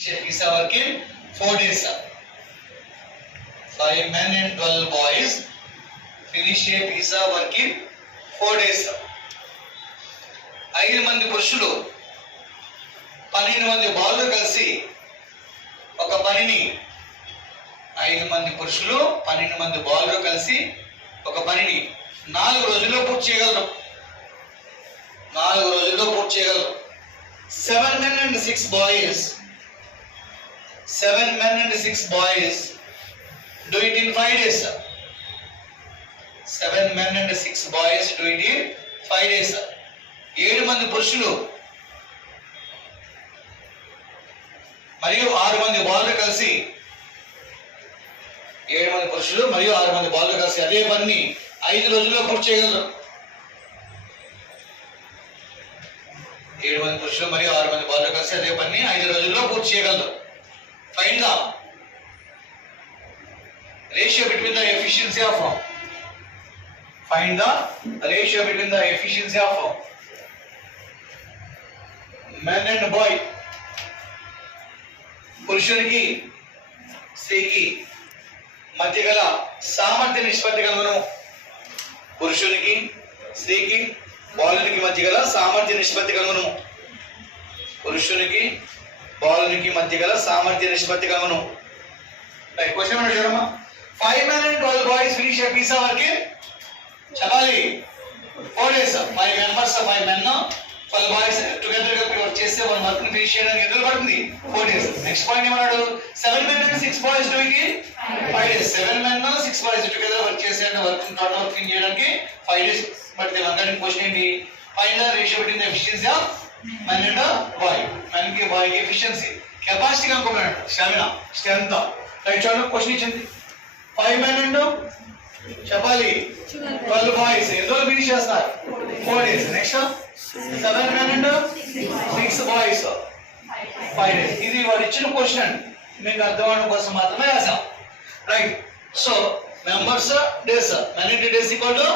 visa work in 4 days. 5 men and 12 boys finish a visa work in 4 days. 5 మంది పురుషులు 12 మంది బాలులు కలిసి ఒక పనిని 5 మంది పురుషులు 12 మంది బాలులు కలిసి ఒక పనిని 4 రోజుల్లో పూర్తి చేయగలరు. 4 రోజుల్లో పూర్తి చేయగలరు. 7 men and 6 boys 7 men and 6 boys do it in 5 days. 7 men and 6 boys do it in 5 days. 7 మంది పురుషులు మరియు 6 మంది బాలులు కలిసి 7 మంది పురుషులు మరియు 6 మంది బాలులు కలిసి అదే పనిని 5 రోజుల్లో పూర్తి చేయగలరు. 7 మంది పురుషులు మరియు 6 మంది బాలులు కలిసి అదే పనిని 5 రోజుల్లో పూర్తి చేయగలరు. Find the ratio between the efficiency of find the ratio between the efficiency of men and boy. పురుషునికి స్త్రీకి మధ్య గల సామర్థ్య నిష్పత్తి కనుగొను. పురుషునికి స్త్రీకి బాలునికి మధ్య గల సామర్థ్య నిష్పత్తి కనుగొను. పురుషునికి బాలునికి మధ్య గల సామర్థ్య నిష్పత్తి కనుగొను. రైట్, క్వశ్చన్ ఏంటో చూడమ్మా. 5 men and 12 boys finish a visa work in చెప్పాలి 4 days. 5 members 5 men 12 boys together గా వర్క్ చేస్తే మన వర్క్ ని ఫినిష్ చేయడానికి ఎంత పడుతుంది? 4 days. నెక్స్ట్ పాయింట్ ఏమన్నాడు? 7 men and 6 boys do it in 5 days. 7 men 6 boys together work చేస్తే వర్క్ టోటల్ వర్క్ ఫినిష్ చేయడానికి 5 days పడుతుంది. అందుకని క్వశ్చన్ ఏంటి? Find the ratio between the efficiency of men and boy. men కి boy కి efficiency capacity కనుక్కోమన్నాడు. Stamina strength. Right, చూడండి question ఇచ్చింది. 5 men and చెప్పాలి 12 boys ఎంతో ఫినిష్ చేస్తారు? 4 days. Next 7 men and 6 boys 5 days. ఇది వాడు ఇచ్చిన క్వశ్చన్ మీకు అర్థం అవడం కోసం మాత్రమే రాసాం. Right, so members days men into days equal to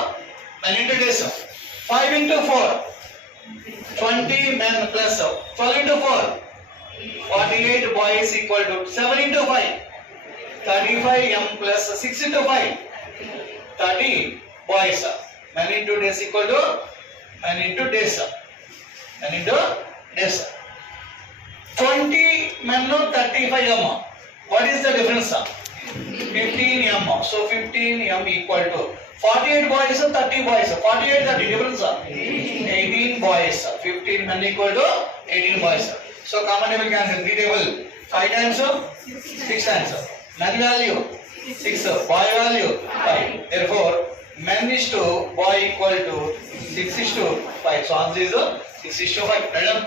men into days. 5 into 4 20 men plus 12 into 4 48 boys equal to 7 into 5 35 m plus 6 into 5 30 boys. Men into days equal to men into days. Men into days. 20 men 35 m. What is the difference? 15 m. So 15 m equal to 48 boys 30 boys. 48 30 difference 18 boys. 15 men equal to 18 boys. So common table cancel. 3 table 5 times 6 times. Men value 6, boy value 5. Therefore men is to boy equal to 6 is to 5. So answer is 6 is to 5. Right?